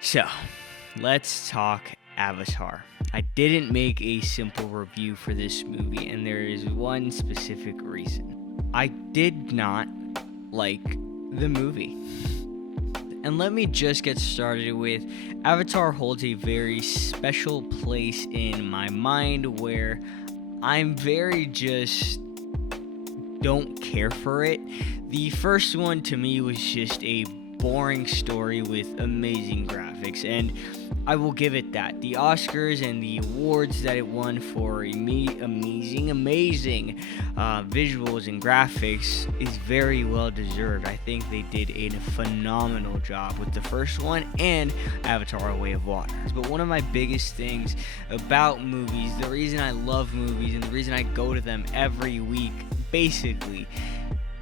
So, let's talk Avatar. I didn't make a simple review for this movie, and there is one specific reason. I did not like the movie. And let me just get started with Avatar holds a very special place in my mind where I'm very just don't care for it. The first one to me was just a boring story with amazing graphics, and I will give it that. The Oscars and the awards that it won for amazing visuals and graphics is very well deserved. I think they did a phenomenal job with the first one and Avatar: A Way of Water. But one of my biggest things about movies, the reason I love movies and the reason I go to them every week, basically,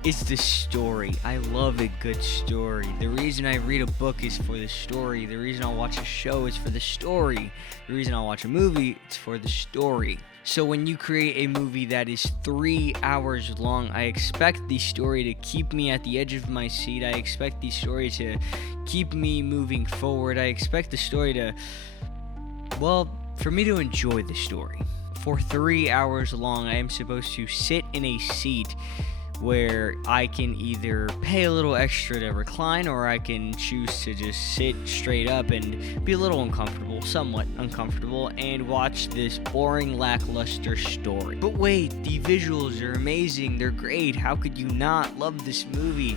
it's the story. I love a good story. The reason I read a book is for the story. The reason I'll watch a show is for the story. The reason I'll watch a movie, it's for the story. So when you create a movie that is 3 hours long, I expect the story to keep me at the edge of my seat. I expect the story to keep me moving forward. I expect the story to, for me to enjoy the story. For 3 hours long, I am supposed to sit in a seat where I can either pay a little extra to recline, or I can choose to just sit straight up and be a little uncomfortable, somewhat uncomfortable, and watch this boring, lackluster story. But wait, the visuals are amazing, they're great, how could you not love this movie?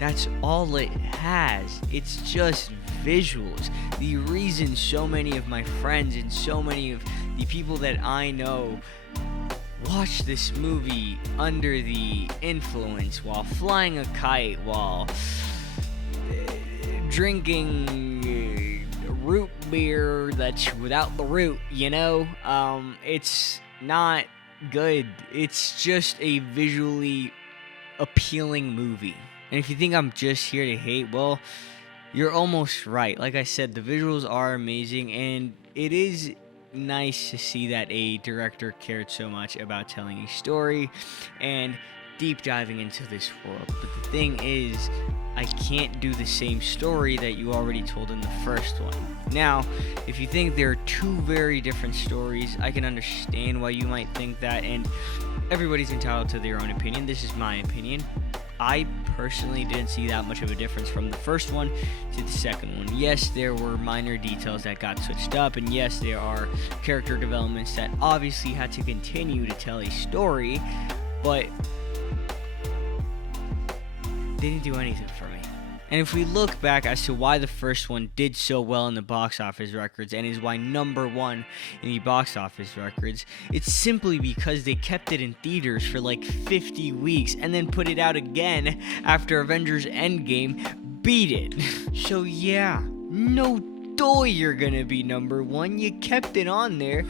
That's all it has. It's just visuals. The reason so many of my friends and so many of the people that I know watch this movie under the influence, while flying a kite, while drinking root beer that's without the root, it's not good. It's just a visually appealing movie. And if you think I'm just here to hate, well, you're almost right. Like I said, the visuals are amazing, and it is nice to see that a director cared so much about telling a story and deep diving into this world. But the thing is, I can't do the same story that you already told in the first one. Now, if you think there are two very different stories, I can understand why you might think that, and everybody's entitled to their own opinion. This is my opinion. I personally didn't see that much of a difference from the first one to the second one. Yes, there were minor details that got switched up, and yes, there are character developments that obviously had to continue to tell a story, but they didn't do anything for me. And if we look back as to why the first one did so well in the box office records and is why number one in the box office records, it's simply because they kept it in theaters for like 50 weeks and then put it out again after Avengers Endgame beat it. So yeah, no duh you're gonna be number one. You kept it on there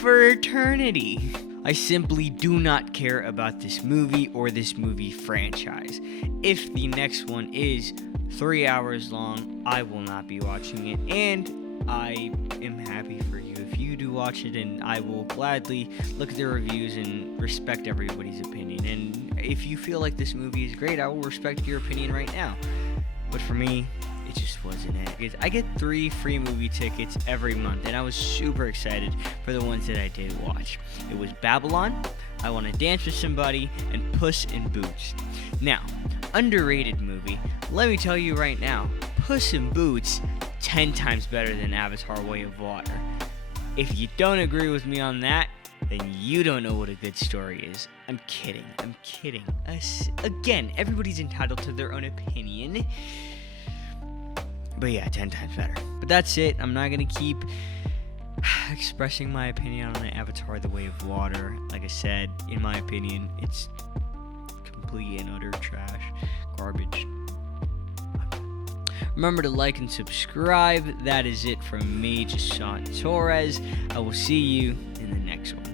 for eternity. I simply do not care about this movie or this movie franchise. If the next one is 3 hours long, I will not be watching it, and I am happy for you if you do watch it, and I will gladly look at the reviews and respect everybody's opinion. And if you feel like this movie is great, I will respect your opinion right now. But for me, it just wasn't it. Because I get 3 free movie tickets every month, and I was super excited for the ones that I did watch. It was Babylon, I Want to Dance with Somebody, and Puss in Boots. Now, underrated movie, let me tell you right now, Puss in Boots, 10 times better than Avatar: Way of Water. If you don't agree with me on that, then you don't know what a good story is. I'm kidding. Again, everybody's entitled to their own opinion. But yeah, 10 times better. But that's it. I'm not going to keep expressing my opinion on Avatar: The Way of Water. Like I said, in my opinion, it's complete and utter trash. Garbage. Remember to like and subscribe. That is it from me, Jasant Torres. I will see you in the next one.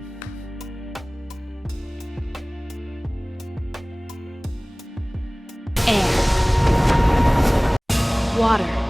Air. Water.